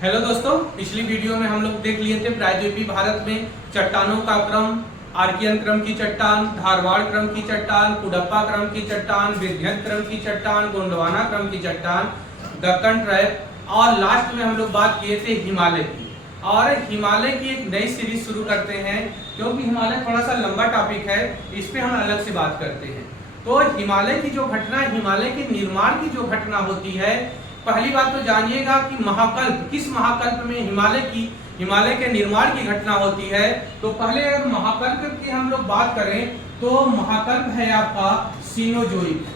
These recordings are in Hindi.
हेलो दोस्तों, पिछली वीडियो में हम लोग देख लिए थे प्रायद्वीपीय भारत में चट्टानों का क्रम, आर्कियन क्रम की चट्टान, धारवाड़ क्रम की चट्टान, कुडप्पा क्रम की चट्टान, विंध्य क्रम की चट्टान, गोंडवाना क्रम की चट्टान, दक्कन ट्रैप और लास्ट में हम लोग बात किए थे हिमालय की। और हिमालय की एक नई सीरीज शुरू करते हैं क्योंकि हिमालय थोड़ा सा लंबा टॉपिक है, इस पे हम अलग से बात करते हैं। तो हिमालय की जो घटना, हिमालय के निर्माण की जो घटना होती है, पहली बात तो जानिएगा कि महाकल्प, किस महाकल्प में हिमालय के निर्माण की घटना होती है। तो पहले अगर महाकल्प की हम लोग बात करें तो महाकल्प है आपका सीनोजोइक।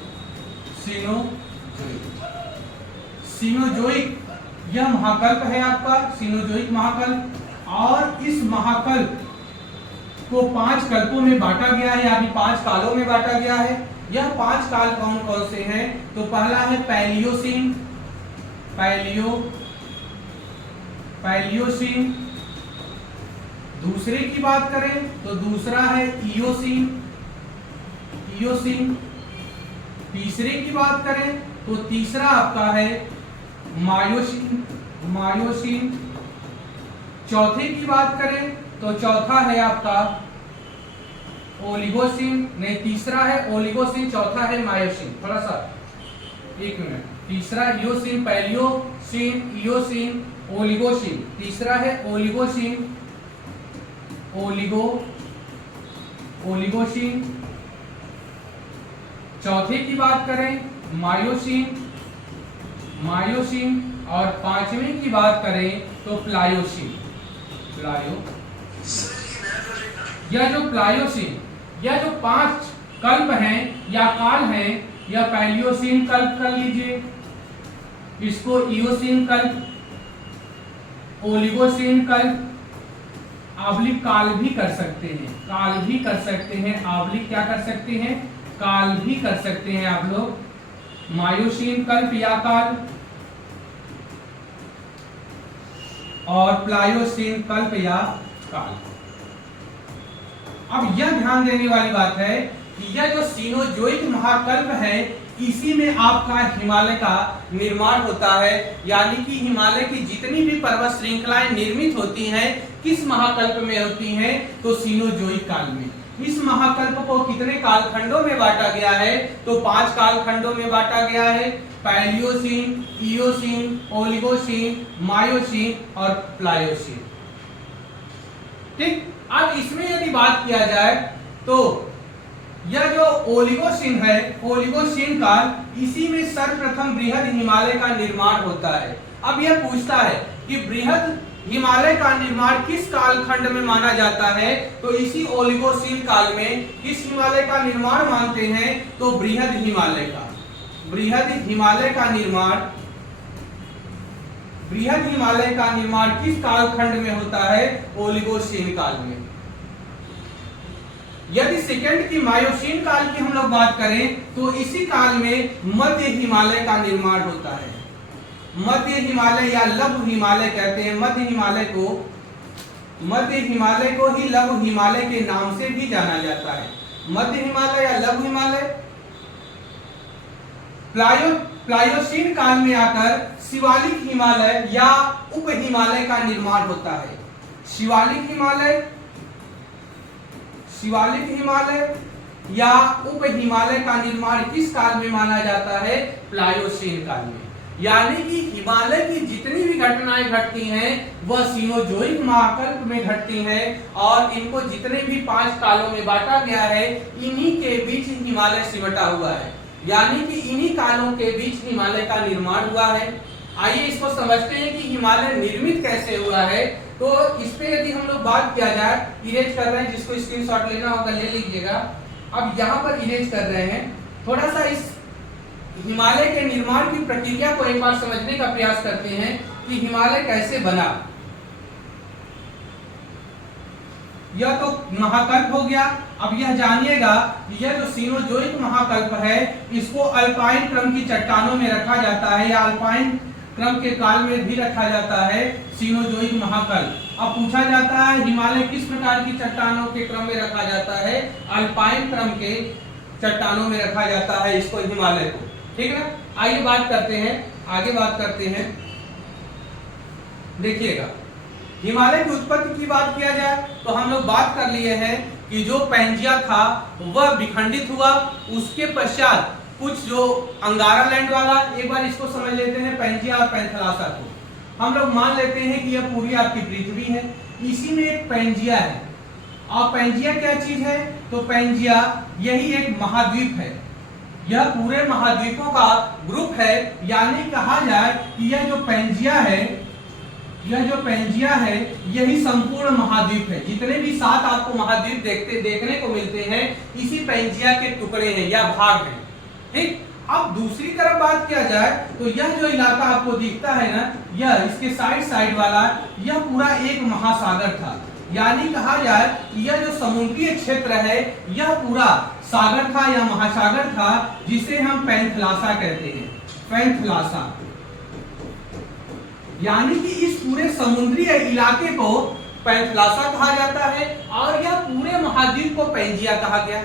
यह महाकल्प है आपका सीनोजोइक महाकल्प। और इस महाकल्प को 5 कल्पों में बांटा गया है, यानी 5 कालों में बांटा गया है। यह 5 काल कौन कौन से हैं? तो पहला है पैलियोसीन। दूसरे की बात करें तो दूसरा है इयोसीन। तीसरे की बात करें तो तीसरा आपका है मायोसीन। चौथे की बात करें तो चौथा है आपका ओलिगोसीन। नहीं, तीसरा है ओलिगोसीन, चौथा है मायोसीन। थोड़ा सा एक मिनट। तीसरा इयोसीन, पैलियोसीन, इयोसीन, ओलिगोसीन। तीसरा है ओलिगोसीन। चौथे की बात करें मायोसीन। और पांचवें की बात करें तो प्लायोसीन। यह जो 5 कल्प हैं या काल हैं, या पैलियोसीन कल्प कर लीजिए, इसको इयोसीन कल्प, ओलिगोसीन कल्प, आवलिक काल भी कर सकते हैं। आवलिक क्या कर सकते हैं? काल भी कर सकते हैं आप लोग। मायोसीन कल्प या काल और प्लायोसीन कल्प या काल। अब यह ध्यान देने वाली बात है कि यह जो सीनोजोइक महाकल्प है, इसी में आपका हिमालय का निर्माण होता है। यानी कि हिमालय की जितनी भी पर्वत श्रृंखलाएं निर्मित होती हैं, किस महाकल्प में होती हैं? तो सीनोजोइक काल में। इस महाकल्प को कितने कालखंडों में बांटा गया है? तो 5 कालखंडों में बांटा गया है। पैलियोसीन, इयोसीन, ओलिगोसीन, मायोसीन और प्लायोसीन। ठीक। अब इसमें यदि बात किया जाए तो यह जो ओलिगोसीन है, ओलिगोसीन काल, इसी में सर्वप्रथम बृहद हिमालय का निर्माण होता है। अब यह पूछता है कि बृहद हिमालय का निर्माण किस कालखंड में माना जाता है? तो इसी ओलिगोसीन काल में किस हिमालय का निर्माण मानते हैं? तो बृहद हिमालय का निर्माण किस कालखंड में होता है? ओलिगोसीन काल में। यदि सेकंड की मायोसीन काल की हम लोग बात करें तो इसी काल में मध्य हिमालय का निर्माण होता है। मध्य हिमालय या लघु हिमालय कहते हैं। मध्य हिमालय को ही लघु हिमालय के नाम से भी जाना जाता है। मध्य हिमालय या लघु हिमालय। प्लायोसीन काल में आकर शिवालिक हिमालय या उप हिमालय का निर्माण होता है। शिवालिक हिमालय या उप हिमालय का निर्माण किस काल में माना जाता है? प्लायोसीन काल में। यानी कि हिमालय की जितनी भी घटनाएं घटती हैं वह सीनोजोइक महाकल्प में घटती हैं, और इनको जितने भी 5 कालों में बांटा गया है, इन्हीं के बीच हिमालय सिमटा हुआ है। यानी कि इन्हीं कालों के बीच हिमालय का निर्माण हुआ है। आइए इसको समझते हैं कि हिमालय निर्मित कैसे हुआ है। तो इस पे यदि हम लोग बात किया जाए, इरेज कर रहे हैं, जिसको स्क्रीनशॉट लेना होगा ले लीजिएगा। अब यहाँ पर इरेज कर रहे हैं। थोड़ा सा इस हिमालय के निर्माण की प्रक्रिया को एक बार समझने का प्रयास करते हैं कि हिमालय कैसे बना। यह तो महाकल्प हो गया। अब यह जानिएगा कि यह जो सीनोजोइक महाकल्प है, इसको अल्पाइन क्रम की चट्टानों में रखा जाता है, या अल्पाइन क्रम के काल में भी रखा जाता है सीनोजोइक महाकल्प। अब पूछा जाता है हिमालय किस प्रकार की चट्टानों के क्रम में रखा जाता है? अल्पाइन क्रम के चट्टानों में रखा जाता है इसको, हिमालय को। ठीक है ना। आइए आगे बात करते हैं देखिएगा, हिमालय की उत्पत्ति की बात किया जाए तो हम लोग बात कर लिए हैं कि जो पैंजिया था वह विखंडित हुआ, उसके पश्चात कुछ जो अंगारा लैंड वाला, एक बार इसको समझ लेते हैं पैंजिया और पैंथलासा को। हम लोग मान लेते हैं कि यह पूरी आपकी पृथ्वी है, इसी में एक पैंजिया है। और पैंजिया क्या चीज है? तो पैंजिया यही एक महाद्वीप है, यह पूरे महाद्वीपों का ग्रुप है। यानी कहा जाए कि यह जो पैंजिया है यही संपूर्ण महाद्वीप है। जितने भी 7 आपको महाद्वीप देखने को मिलते हैं इसी पैंजिया के टुकड़े हैं या भाग हैं। ठीक, अब दूसरी तरफ बात किया जाए तो यह जो इलाका आपको दिखता है ना, यह इसके साइड वाला, यह पूरा एक महासागर था। यानी कहा जाए कि यह जो समुद्रीय क्षेत्र है यह पूरा सागर था या महासागर था, जिसे हम पैंथलासा कहते हैं। पैंथलासा यानी कि इस पूरे समुद्री इलाके को पैंथलासा कहा जाता है और यह पूरे महाद्वीप को पैंजिया कहा गया।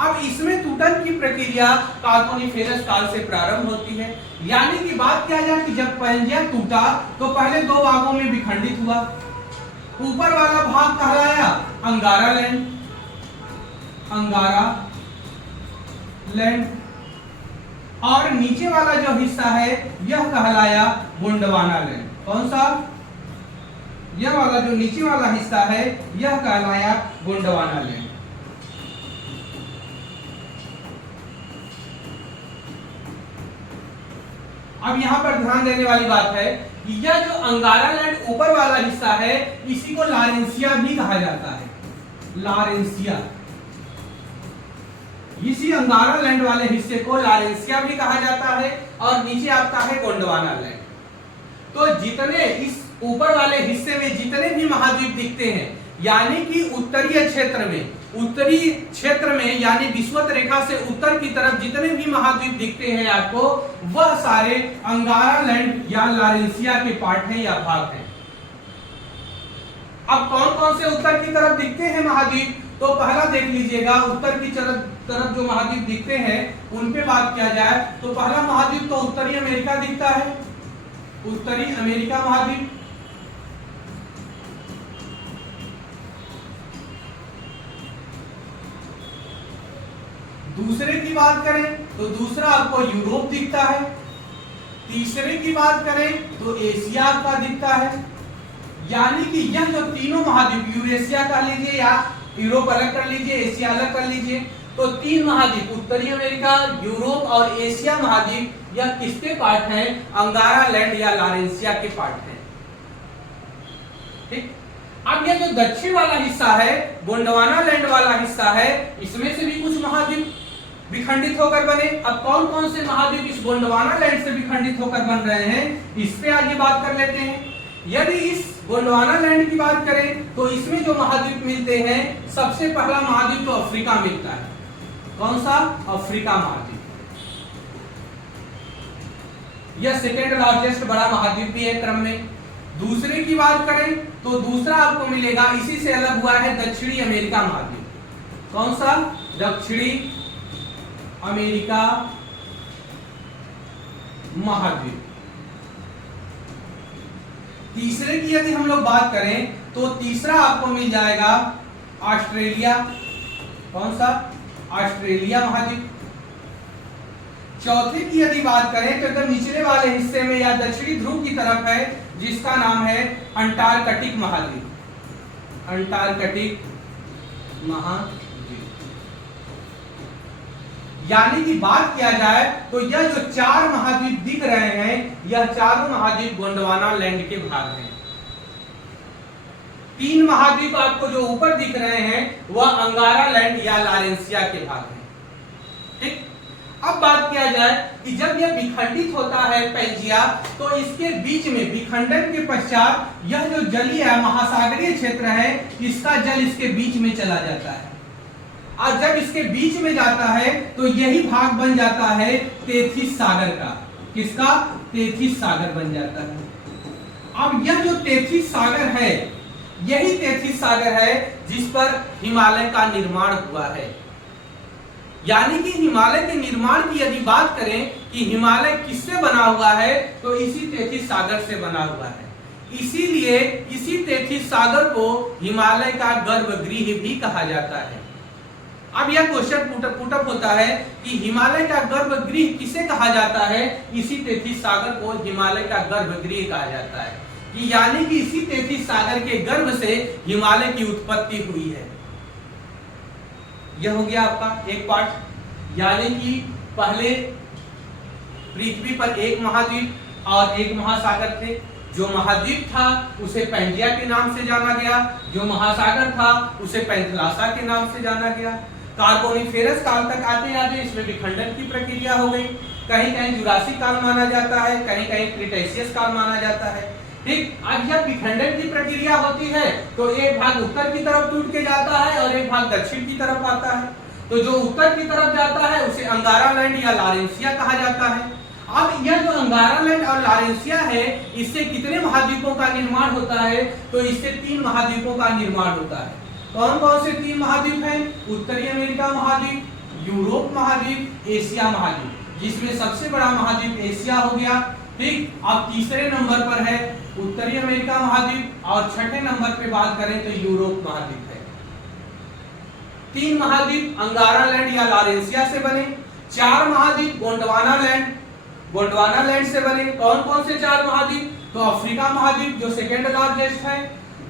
अब इसमें टूटन की प्रक्रिया कार्बोनिफेरस काल से प्रारंभ होती है। यानी कि बात किया जाए कि जब पैंजिया टूटा तो पहले 2 भागों में विखंडित हुआ। ऊपर वाला भाग कहलाया अंगारा लैंड और नीचे वाला जो हिस्सा है यह कहलाया गोंडवाना लैंड। कौन सा? यह वाला जो नीचे वाला हिस्सा है यह कहलाया गोंडवाना लैंड। अब यहां पर ध्यान देने वाली बात है कि यह जो अंगारा लैंड ऊपर वाला हिस्सा है इसी को लॉरेंसिया भी कहा जाता है। लॉरेंसिया, इसी अंगारा लैंड वाले हिस्से को लॉरेंसिया भी कहा जाता है और नीचे आपका है गोंडवाना लैंड। तो जितने इस ऊपर वाले हिस्से में जितने भी महाद्वीप दिखते हैं, यानी कि उत्तरी क्षेत्र में यानी विषुवत रेखा से उत्तर की तरफ जितने भी महाद्वीप दिखते हैं आपको, वह सारे अंगारा लैंड या लॉरेंसिया के पार्ट हैं या भाग हैं। अब कौन कौन से उत्तर की तरफ दिखते हैं महाद्वीप? तो पहला देख लीजिएगा, उत्तर की तरफ जो महाद्वीप दिखते हैं उन पे बात किया जाए तो पहला महाद्वीप तो उत्तरी अमेरिका दिखता है, उत्तरी अमेरिका महाद्वीप। दूसरे की बात करें तो दूसरा आपको यूरोप दिखता है। तीसरे की बात करें तो एशिया आपका दिखता है। यानी कि यह जो तीनों महाद्वीप, यूरेशिया कर लीजिए या यूरोप अलग कर लीजिए, एशिया अलग कर लीजिए, तो 3 महाद्वीप उत्तरी अमेरिका, यूरोप और एशिया महाद्वीप यह किसके पार्ट हैं? अंगारा लैंड या लॉरेंसिया के पार्ट हैं। ठीक, अब यह जो दक्षिण वाला हिस्सा है, गोंडवाना लैंड वाला हिस्सा है, इसमें से भी कुछ महाद्वीप विखंडित होकर बने। अब कौन कौन से महाद्वीप इस गोंडवाना लैंड से विखंडित होकर बन रहे हैं, इस पे आगे बात कर लेते हैं। यदि इस गोंडवाना लैंड की बात करें तो इसमें जो महाद्वीप मिलते हैं, सबसे पहला महाद्वीप तो अफ्रीका मिलता है। कौन सा? अफ्रीका महाद्वीप। यह सेकेंड लार्जेस्ट बड़ा महाद्वीप भी है क्रम में। दूसरे की बात करें तो दूसरा आपको मिलेगा, इसी से अलग हुआ है, दक्षिणी अमेरिका महाद्वीप। कौन सा? दक्षिणी अमेरिका महाद्वीप। तीसरे की यदि हम लोग बात करें तो तीसरा आपको मिल जाएगा ऑस्ट्रेलिया। कौन सा? ऑस्ट्रेलिया महाद्वीप। चौथे की यदि बात करें तो एकदम निचले वाले हिस्से में या दक्षिणी ध्रुव की तरफ है, जिसका नाम है अंटार्कटिक महाद्वीप। अंटार्कटिक महाद्वीप। यानी कि बात किया जाए तो यह जो 4 महाद्वीप दिख रहे हैं, यह चारों महाद्वीप गोंडवाना लैंड के भाग हैं। 3 महाद्वीप आपको जो ऊपर दिख रहे हैं वह अंगारा लैंड या लॉरेंसिया के भाग हैं। ठीक, अब बात किया जाए कि जब यह विखंडित होता है पैंजिया, तो इसके बीच में विखंडन के पश्चात यह जो जलीय महासागरीय क्षेत्र है, इसका जल इसके बीच में चला जाता है और जब इसके बीच में जाता है तो यही भाग बन जाता है तेथिस सागर का। किसका? तेथिस सागर बन जाता है। अब यह जो तेथिस सागर है, यही तेथिस सागर है जिस पर हिमालय का निर्माण हुआ है। यानी कि हिमालय के निर्माण की यदि बात करें कि हिमालय किससे बना हुआ है, तो इसी तेथिस सागर से बना हुआ है। इसीलिए इसी तैथिस सागर को हिमालय का गर्भगृह भी कहा जाता है। अब यह क्वेश्चन पुटअप होता है कि हिमालय का गर्भगृह किसे कहा जाता है? इसी तैथिस सागर को हिमालय का गर्भगृह कहा जाता है, कि यानी कि इसी तैथिस सागर के गर्भ से हिमालय की उत्पत्ति हुई है। यह हो गया आपका एक पार्ट, यानी कि पहले पृथ्वी पर एक महाद्वीप और एक महासागर थे। जो महाद्वीप था उसे पैंजिया के नाम से जाना गया, जो महासागर था उसे पैंथलासा के नाम से जाना गया। कार्बोनिफेरस काल तक आते आते इसमें विखंडन की प्रक्रिया हो गई। कहीं कहीं जुरासिक काल माना जाता है, कहीं कहीं क्रिटेशियस काल माना जाता है। ठीक, अब जब विखंडन की प्रक्रिया होती है तो एक भाग उत्तर की तरफ टूट के जाता है और एक भाग दक्षिण की तरफ आता है। तो जो उत्तर की तरफ जाता है उसे अंगारा लैंड या लॉरेंसिया कहा जाता है। अब यह जो अंगारा लैंड और लॉरेंसिया है, इससे कितने महाद्वीपों का निर्माण होता है? तो इससे 3 महाद्वीपों का निर्माण होता है। कौन कौन से 3 महाद्वीप हैं? उत्तरी अमेरिका महाद्वीप, यूरोप महाद्वीप, एशिया महाद्वीप, जिसमें सबसे बड़ा महाद्वीप एशिया हो गया। ठीक, अब तीसरे नंबर पर है उत्तरी अमेरिका महाद्वीप और छठे नंबर पे बात करें तो यूरोप महाद्वीप है। 3 महाद्वीप अंगारा लैंड या लॉरेंसिया से बने। 4 महाद्वीप गोंडवाना लैंड से बने। कौन कौन से 4 महाद्वीप? तो अफ्रीका महाद्वीप जो सेकेंड लार्जेस्ट है,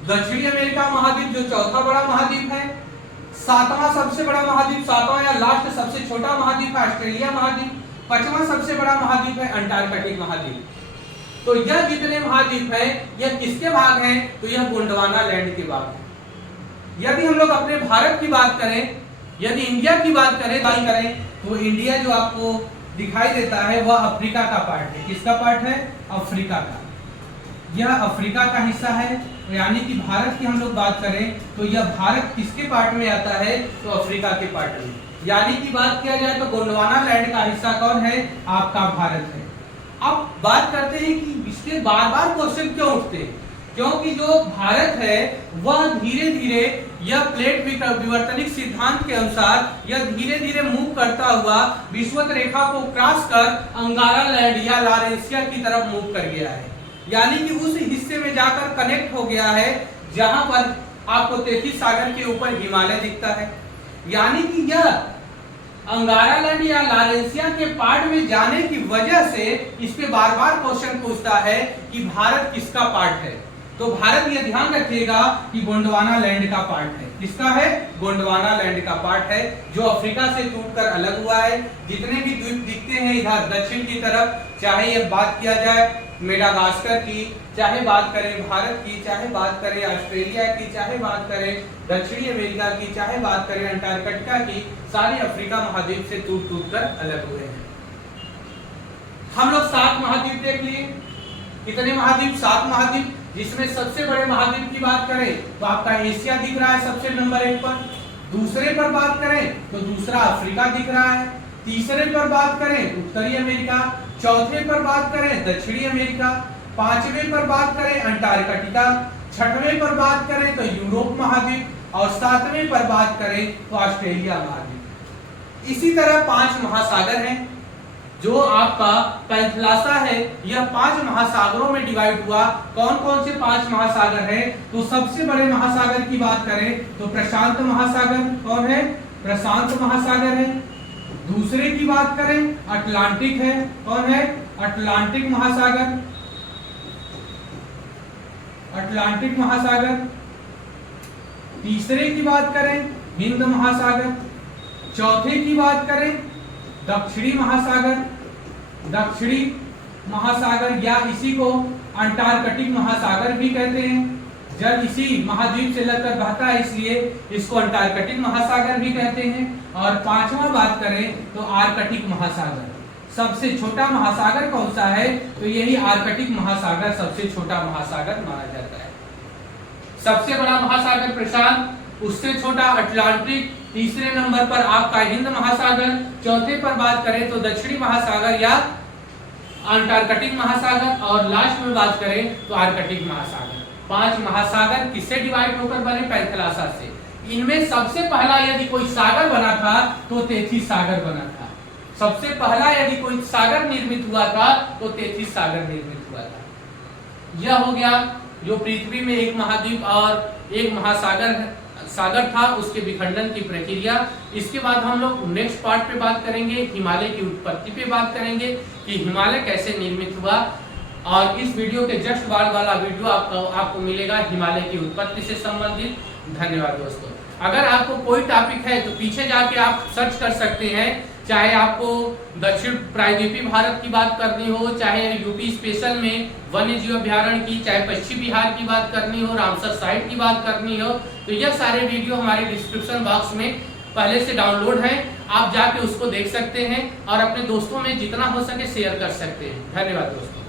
दक्षिणी अमेरिका महाद्वीप जो चौथा बड़ा महाद्वीप है, 7वां सबसे बड़ा महाद्वीप, 7वां या लास्ट सबसे छोटा महाद्वीप है ऑस्ट्रेलिया महाद्वीप, 5वां सबसे बड़ा महाद्वीप है अंटार्कटिक महाद्वीप। तो यह जितने महाद्वीप हैं यह किसके भाग हैं? तो यह गोंडवाना लैंड के भाग हैं। यदि हम लोग अपने भारत की बात करें, यदि इंडिया की बात करें तो इंडिया जो आपको दिखाई देता है वह अफ्रीका का पार्ट है। किसका पार्ट है? अफ्रीका का। यह अफ्रीका का हिस्सा है। यानी कि भारत की हम लोग बात करें तो यह भारत किसके पार्ट में आता है? तो अफ्रीका के पार्ट में। यानी कि बात किया जाए तो गोंडवाना लैंड का हिस्सा कौन है? आपका भारत है। अब बात करते हैं कि इसके बार बार क्वेश्चन क्यों उठते हैं? क्योंकि जो भारत है वह धीरे धीरे यह प्लेट विवर्तनिक सिद्धांत के अनुसार यह धीरे धीरे मूव करता हुआ विषुवत रेखा को क्रॉस कर अंगारा लैंड या लॉरेंसिया की तरफ मूव कर गया है। यानी कि उस हिस्से में जाकर कनेक्ट हो गया है जहां पर आपको तैथिस सागर के ऊपर हिमालय दिखता है। यानी कि यह अंगारा लैंड या लॉरेंसिया के पार्ट में जाने की वजह से इस पे बार बार क्वेश्चन पूछता है कि भारत किसका पार्ट है। तो भारत ये ध्यान रखिएगा कि गोंडवाना लैंड का पार्ट है। किसका है? गोंडवाना लैंड का पार्ट है, जो अफ्रीका से टूटकर अलग हुआ है। जितने भी द्वीप दिखते हैं इधर दक्षिण की तरफ, चाहे ये बात किया जाए मेडागास्कर की, चाहे बात करें भारत की, चाहे बात करें ऑस्ट्रेलिया की, चाहे बात करें दक्षिणी अमेरिका की, चाहे बात करें अंटार्कटिका की, सारे अफ्रीका महाद्वीप से टूट कर अलग हुए हैं। हम लोग 7 महाद्वीप देख लिए। कितने महाद्वीप? 7 महाद्वीप, जिसमें सबसे बड़े महाद्वीप की बात करें तो आपका एशिया दिख रहा है सबसे नंबर 1 पर। दूसरे पर बात करें तो दूसरा अफ्रीका दिख रहा है। तीसरे पर बात करें उत्तरी अमेरिका, चौथे पर बात करें दक्षिणी अमेरिका, 5वें पर बात करें अंटार्कटिका, 6वें पर बात करें तो यूरोप महाद्वीप और 7वें पर बात करें तो ऑस्ट्रेलिया महाद्वीप। इसी तरह 5 महासागर हैं। जो आपका पैंथलासा है यह 5 महासागरों में डिवाइड हुआ। कौन कौन से 5 महासागर हैं? तो सबसे बड़े महासागर की बात करें तो प्रशांत महासागर। कौन है? प्रशांत महासागर है। दूसरे की बात करें अटलांटिक है। कौन है? अटलांटिक महासागर। अटलांटिक महासागर। तीसरे की बात करें हिंद महासागर। चौथे की बात करें दक्षिणी महासागर। दक्षिणी महासागर या इसी को अंटार्कटिक महासागर भी कहते हैं। जल इसी महाद्वीप से लगकर बहता है इसलिए इसको अंटार्कटिक महासागर भी कहते हैं। और 5वां बात करें तो आर्कटिक महासागर। सबसे छोटा महासागर कौन सा है? तो यही आर्कटिक महासागर सबसे छोटा महासागर माना जाता है। सबसे बड़ा महासागर प्रशांत, उससे छोटा अटलांटिक, तीसरे नंबर पर आपका हिंद महासागर, चौथे पर बात करें तो दक्षिणी महासागर या अंटार्कटिक महासागर और लास्ट में बात करें तो आर्कटिक महासागर। 5 महासागर किससे डिवाइड होकर बने? पैंथलासा से। इनमें सबसे पहला यदि कोई सागर बना था तो तैथिस सागर बना था। सबसे पहला यदि कोई सागर निर्मित हुआ था तो तैथिस सागर निर्मित हुआ था। यह हो गया जो पृथ्वी में एक महाद्वीप और एक सागर था, उसके विखंडन की प्रक्रिया। इसके बाद हम लोग नेक्स्ट पार्ट पे बात करेंगे, हिमालय की उत्पत्ति पे बात करेंगे कि हिमालय कैसे निर्मित हुआ। और इस वीडियो के जस्ट बाद वाला वीडियो आपको मिलेगा हिमालय की उत्पत्ति से संबंधित। धन्यवाद दोस्तों। अगर आपको कोई टॉपिक है तो पीछे जाके आप सर्च कर सकते हैं, चाहे आपको दक्षिण प्रायद्वीपीय भारत की बात करनी हो, चाहे यूपी स्पेशल में वन्य जीव अभ्यारण्य की, चाहे पश्चिम बिहार की बात करनी हो, रामसर साइट की बात करनी हो, तो यह सारे वीडियो हमारे डिस्क्रिप्शन बॉक्स में पहले से डाउनलोड है। आप जाके उसको देख सकते हैं और अपने दोस्तों में जितना हो सके शेयर कर सकते हैं। धन्यवाद दोस्तों।